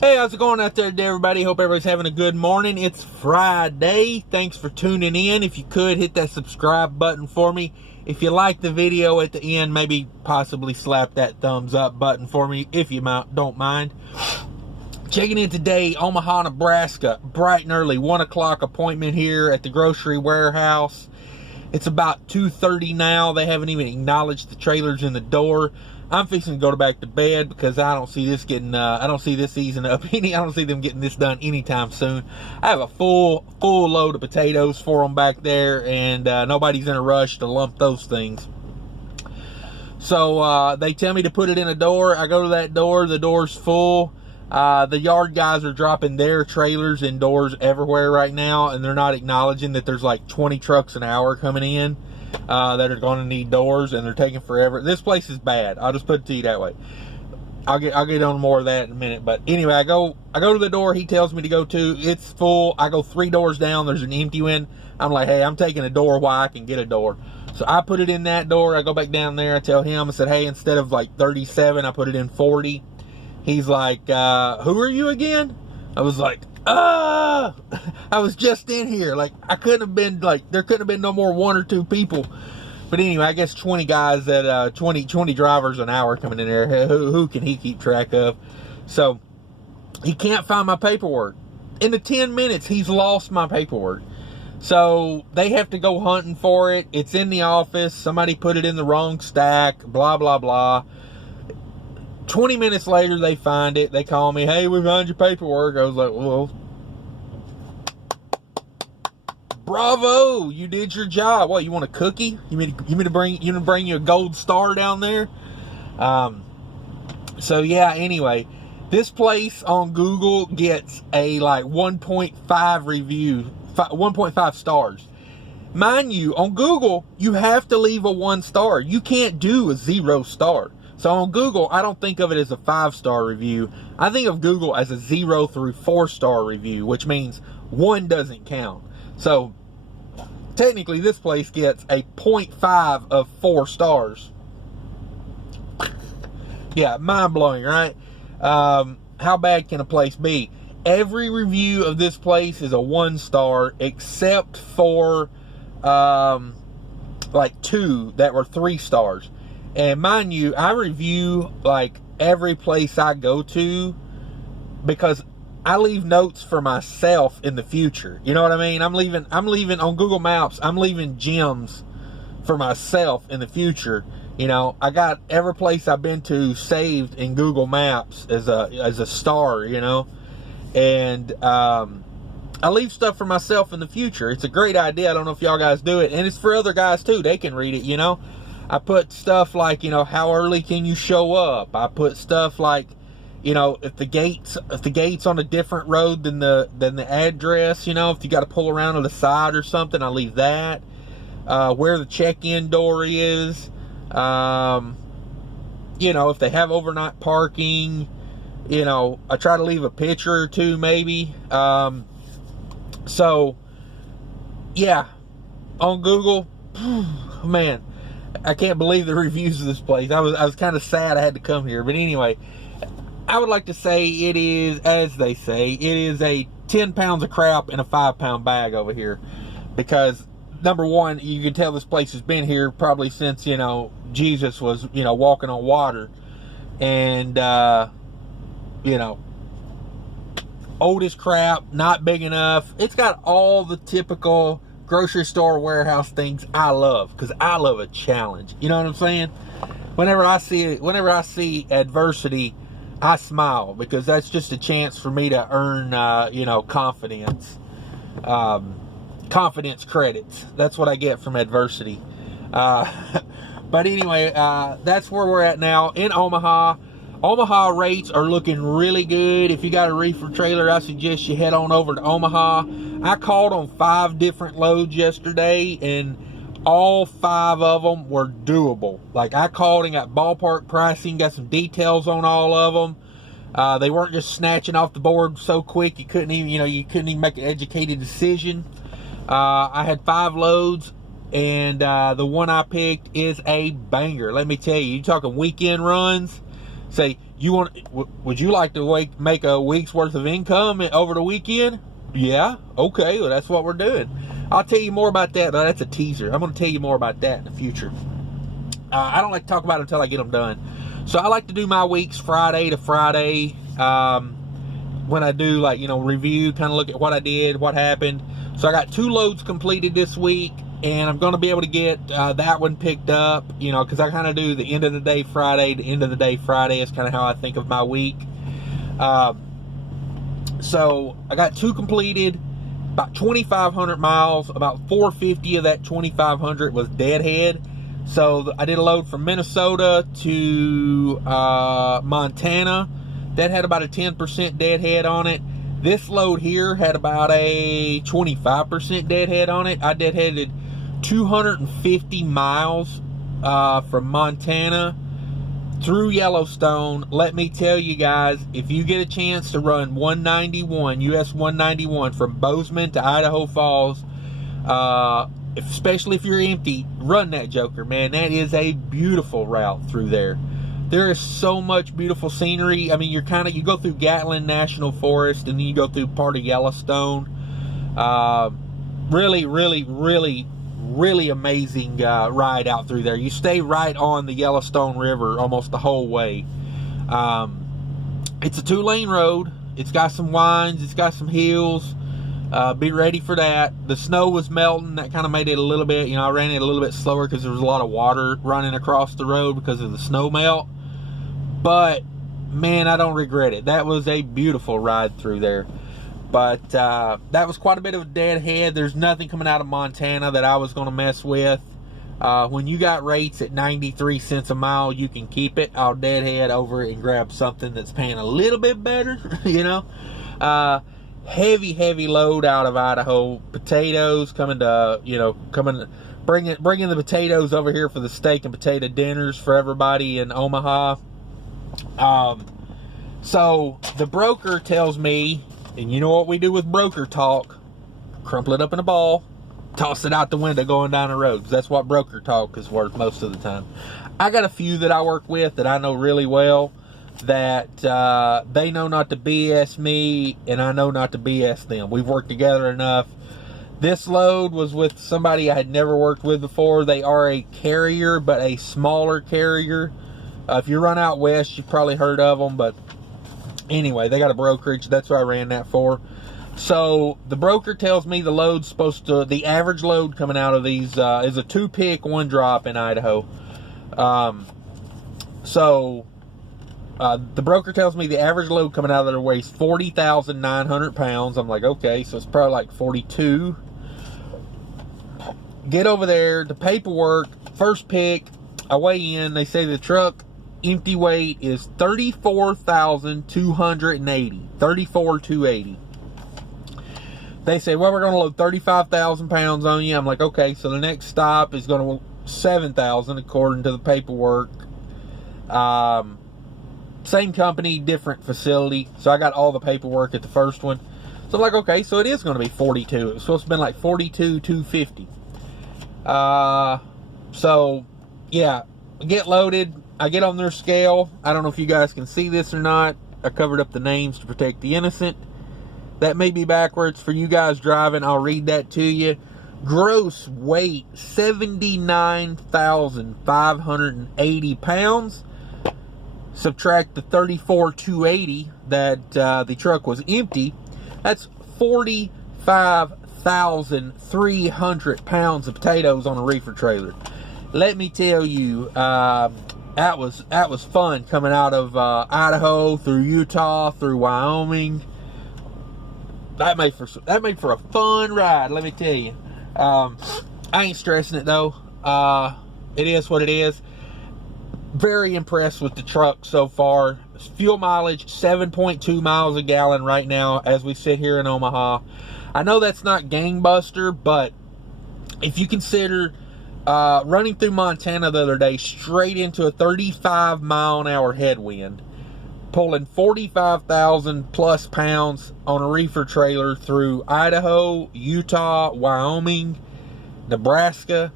Hey, how's it going out there today, everybody? Hope everybody's having a good morning. It's Friday. Thanks for tuning in. If you could, hit that subscribe button for me. If you like the video at the end, maybe possibly slap that thumbs up button for me, if you don't mind. Checking in today, Omaha, Nebraska. Bright and early, 1 o'clock appointment here at the grocery warehouse. It's about 2:30 now. They haven't even acknowledged the trailers in the door. I'm fixing to go back to bed because I don't see this getting, I don't see this easing up any. I don't see them getting this done anytime soon. I have a full load of potatoes for them back there, and nobody's in a rush to lump those things. So they tell me to put it in a door. I go to that door. The door's full. The yard guys are dropping their trailers indoors everywhere right now, and they're not acknowledging that there's like 20 trucks an hour coming in. That are going to need doors, and they're taking forever. This place is bad. I'll just put it to you that way. I'll get on more of that in a minute. But anyway, I go to the door he tells me to go to. It's full. I go 3 doors down. There's an empty one. I'm like, hey, I'm taking a door while I can get a door. So I put it in that door. I go back down there. I tell him, I said, hey, instead of like 37, I put it in 40. He's like, who are you again? I was like, I was just in here. Like, I couldn't have been, like, there couldn't have been no more 1 or 2 people. But anyway, I guess 20 guys at 20 drivers an hour coming in there. Who can he keep track of? So he can't find my paperwork. In the 10 minutes, he's lost my paperwork. So they have to go hunting for it. It's in the office. Somebody put it in the wrong stack. Blah, blah, blah. 20 minutes later, they find it. They call me, hey, we found your paperwork. I was like, well, bravo, you did your job. What, you want a cookie? You mean to bring you a gold star down there? So yeah, anyway, this place on Google gets a like 1.5 review, 1.5 stars. Mind you, on Google, you have to leave a 1 star. You can't do a 0 star. So on Google, I don't think of it as a 5-star review. I think of Google as a 0 through 4-star review, which means 1 doesn't count. So technically, this place gets a 0.5 of 4 stars. Yeah, mind-blowing, right? How bad can a place be? Every review of this place is a 1 star, except for like 2 that were 3 stars. And mind you, I review like every place I go to because I leave notes for myself in the future. You know what I mean? I'm leaving on Google Maps. I'm leaving gems for myself in the future. You know, I got every place I've been to saved in Google Maps as a star, you know. And I leave stuff for myself in the future. It's a great idea. I don't know if y'all guys do it. And it's for other guys too. They can read it, you know. I put stuff like, you know, how early can you show up? I put stuff like, you know, if the gate's on a different road than the address, you know, if you got to pull around to the side or something, I leave that. Where the check-in door is, you know, if they have overnight parking, you know, I try to leave a picture or 2 maybe. So yeah, on Google, man, I can't believe the reviews of this place. I was kind of sad I had to come here. But anyway, I would like to say it is, as they say, it is a 10 pounds of crap in a 5-pound bag over here. Because, number one, you can tell this place has been here probably since, you know, Jesus was, you know, walking on water. And, you know, old as crap, not big enough. It's got all the typical grocery store warehouse things I love, because I love a challenge. You know what I'm saying? Whenever I see adversity, I smile, because that's just a chance for me to earn you know, confidence credits. That's what I get from adversity. But anyway, that's where we're at now in Omaha. Omaha rates are looking really good. If you got a reefer trailer, I suggest you head on over to Omaha. I called on 5 different loads yesterday, and all 5 of them were doable. Like, I called and got ballpark pricing, got some details on all of them. They weren't just snatching off the board so quick you couldn't even make an educated decision. I had 5 loads, and the one I picked is a banger. Let me tell you, you're talking weekend runs. Say, would you like to make a week's worth of income over the weekend? Yeah, okay, well, that's what we're doing. I'll tell you more about that, but that's a teaser. I'm going to tell you more about that in the future. I don't like to talk about it until I get them done. So I like to do my weeks Friday to Friday. When I do, like, review, kind of look at what I did, what happened. So I got 2 loads completed this week, and I'm going to be able to get that one picked up, because I kind of do the end of the day Friday. The end of the day Friday is kind of how I think of my week. So I got 2 completed, about 2,500 miles. About 450 of that 2,500 was deadhead. So I did a load from Minnesota to Montana. That had about a 10% deadhead on it. This load here had about a 25% deadhead on it. I deadheaded 250 miles from Montana through Yellowstone. Let me tell you guys, if you get a chance to run 191, US 191 from Bozeman to Idaho Falls, especially if you're empty, run that joker, man. That is a beautiful route through there. There is so much beautiful scenery. I mean, you go through Gatlin National Forest, and then you go through part of Yellowstone. Really, really, really, really amazing ride out through there. You stay right on the Yellowstone River almost the whole way. It's a 2-lane road. It's got some winds. It's got some hills. Be ready for that. The snow was melting. That kind of made it a little bit, I ran it a little bit slower because there was a lot of water running across the road because of the snow melt. But, man, I don't regret it. That was a beautiful ride through there. But that was quite a bit of a deadhead. There's nothing coming out of Montana that I was going to mess with. When you got rates at 93 cents a mile, you can keep it. I'll deadhead over it and grab something that's paying a little bit better, Heavy load out of Idaho. Potatoes bringing the potatoes over here for the steak and potato dinners for everybody in Omaha. So the broker tells me, and you know what we do with broker talk, crumple it up in a ball, toss it out the window going down the road, because that's what broker talk is worth most of the time. I got a few that I work with that I know really well, that they know not to BS me, and I know not to BS them. We've worked together enough. This load was with somebody I had never worked with before. They are a carrier, but a smaller carrier. If you run out west, you've probably heard of them, but anyway, they got a brokerage. That's what I ran that for. So the broker tells me the average load coming out of these is a 2-pick, 1 drop in Idaho. The broker tells me the average load coming out of there weighs 40,900 pounds. I'm like, okay, so it's probably like 42. Get over there, the paperwork, first pick, I weigh in. They say the truck empty weight is 34,280. 34,280. They say, well, we're going to load 35,000 pounds on you. I'm like, okay, so the next stop is going to 7,000 according to the paperwork. Same company, different facility. So I got all the paperwork at the first one. So I'm like, okay, so it is going to be 42. It was supposed to be like 42,250. So yeah, I get loaded. I get on their scale. I don't know if you guys can see this or not. I covered up the names to protect the innocent. That may be backwards for you guys driving. I'll read that to you. Gross weight, 79,580 pounds. Subtract the 34,280 that the truck was empty. That's 45,300 pounds of potatoes on a reefer trailer. Let me tell you, that was fun coming out of Idaho through Utah through Wyoming. That made for a fun ride. Let me tell you. I ain't stressing it though. It is what it is. Very impressed with the truck so far. Fuel mileage 7.2 miles a gallon right now as we sit here in Omaha. I know that's not gangbuster, but if you consider running through Montana the other day straight into a 35 mile an hour headwind, pulling 45,000 plus pounds on a reefer trailer through Idaho, Utah, Wyoming, Nebraska,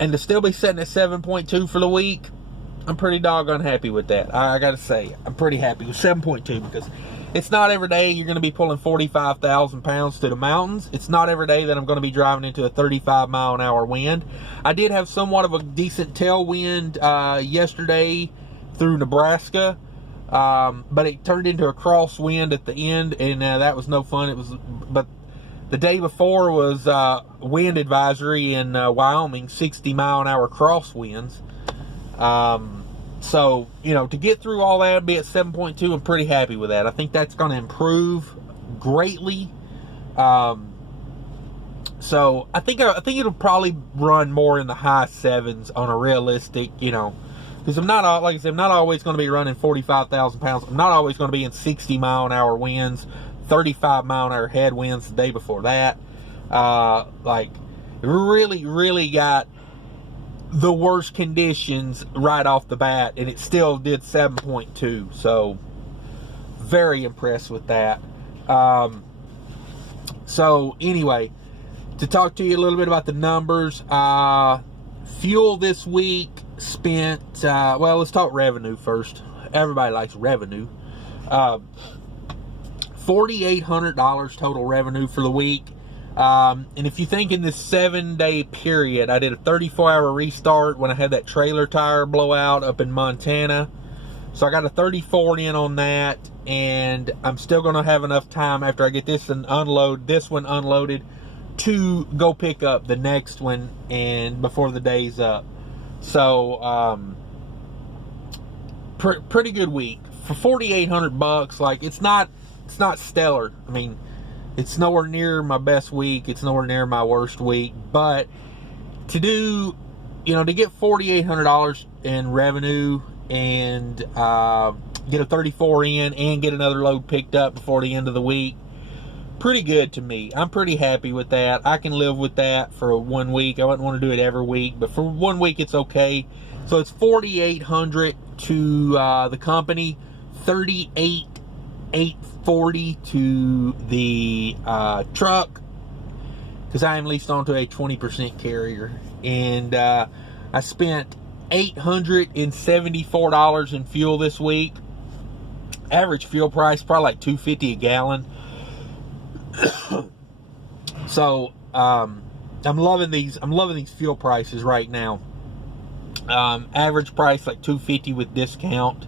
and to still be sitting at 7.2 for the week, I'm pretty doggone happy with that. I gotta say, I'm pretty happy with 7.2 because it's not every day you're going to be pulling 45,000 pounds to the mountains. It's not every day that I'm going to be driving into a 35-mile-an-hour wind. I did have somewhat of a decent tailwind yesterday through Nebraska, but it turned into a crosswind at the end, and that was no fun. But the day before was wind advisory in Wyoming, 60-mile-an-hour crosswinds. So, you know, to get through all that and be at 7.2, I'm pretty happy with that. I think that's going to improve greatly. So I think it'll probably run more in the high 7s on a realistic, you know, because I'm not, like I said, I'm not always going to be running 45,000 pounds. I'm not always going to be in 60-mile-an-hour winds, 35-mile-an-hour headwinds the day before that. Like, really got the worst conditions right off the bat, and it still did 7.2. So very impressed with that. So anyway, to talk to you a little bit about the numbers, fuel this week spent, well, let's talk revenue first. Everybody likes revenue. $4,800 total revenue for the week. And if you think in this 7-day period, I did a 34-hour restart when I had that trailer tire blowout up in Montana. So I got a 34 in on that, and I'm still going to have enough time after I get this and unload this one unloaded to go pick up the next one and before the day's up. So pretty good week for $4,800. Like, it's not stellar. I mean, it's nowhere near my best week. It's nowhere near my worst week. But to do, you know, to get $4,800 in revenue and get a 34 in and get another load picked up before the end of the week, pretty good to me. I'm pretty happy with that. I can live with that for 1 week. I wouldn't want to do it every week, but for 1 week it's okay. So it's $4,800 to the company, $38,840 to the truck, because I am leased onto a 20% carrier, and I spent $874 in fuel this week. Average fuel price probably like $2.50 a gallon. So I'm loving these fuel prices right now. Average price like $2.50 with discount.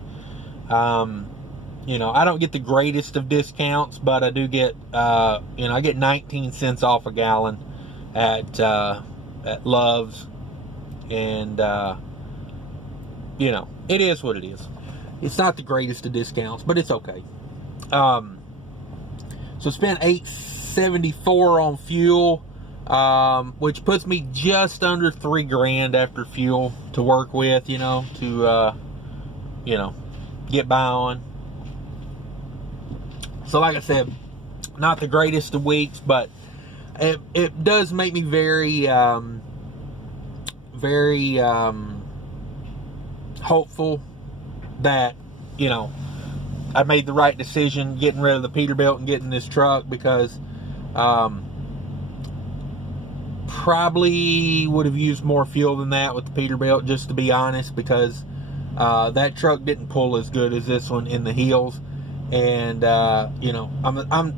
You know, I don't get the greatest of discounts, but I do get, you know, I get 19 cents off a gallon at Love's, and, you know, it is what it is. It's not the greatest of discounts, but it's okay. So spent $874 on fuel, which puts me just under $3,000 after fuel to work with, you know, to, you know, get by on. So like I said, not the greatest of weeks, but it does make me very hopeful that, you know, I made the right decision getting rid of the Peterbilt and getting this truck, because probably would have used more fuel than that with the Peterbilt, just to be honest, because that truck didn't pull as good as this one in the hills. And you know, I'm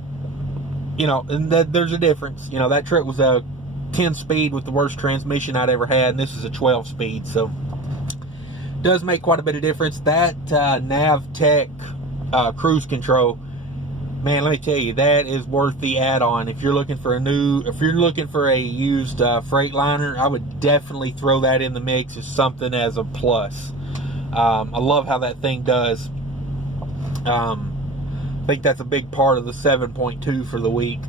you know, and there's a difference. You know, that truck was a 10-speed with the worst transmission I'd ever had, and this is a 12-speed, so it does make quite a bit of difference. That NavTech cruise control, man, let me tell you, that is worth the add-on. If you're looking for a used Freightliner, I would definitely throw that in the mix as something as a plus. I love how that thing does. I think that's a big part of the 7.2 for the week.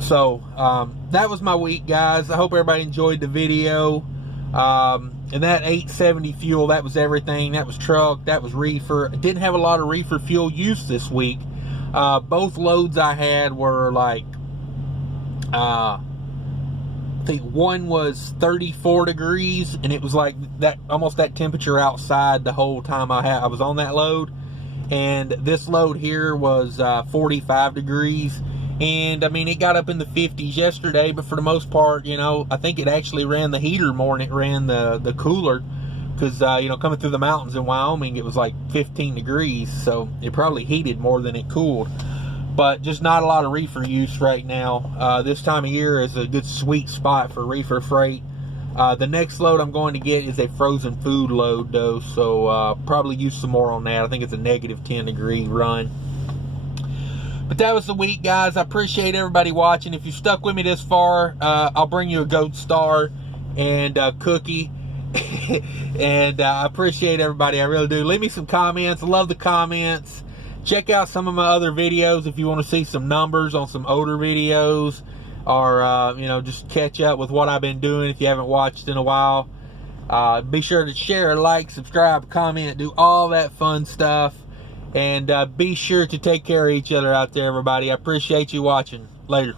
So that was my week, guys. I hope everybody enjoyed the video. And that 870 fuel, that was everything. That was truck, that was reefer. I didn't have a lot of reefer fuel use this week. Both loads I had were like, I think one was 34 degrees, and it was like that, almost that temperature outside the whole time I was on that load. And this load here was 45 degrees. And I mean, it got up in the 50s yesterday, but for the most part, you know, I think it actually ran the heater more than it ran the cooler. because you know, coming through the mountains in Wyoming, it was like 15 degrees, so it probably heated more than it cooled. But just not a lot of reefer use right now. This time of year is a good sweet spot for reefer freight. The next load I'm going to get is a frozen food load though, so probably use some more on that. I think it's a negative 10 degree run. But that was the week, guys. I appreciate everybody watching. If you stuck with me this far, I'll bring you a gold star and a cookie. And I appreciate everybody. I really do. Leave me some comments. I love the comments. Check out some of my other videos if you want to see some numbers on some older videos, or you know, just catch up with what I've been doing if you haven't watched in a while. Be sure to share, like, subscribe, comment, do all that fun stuff. And be sure to take care of each other out there, everybody. I appreciate you watching. Later.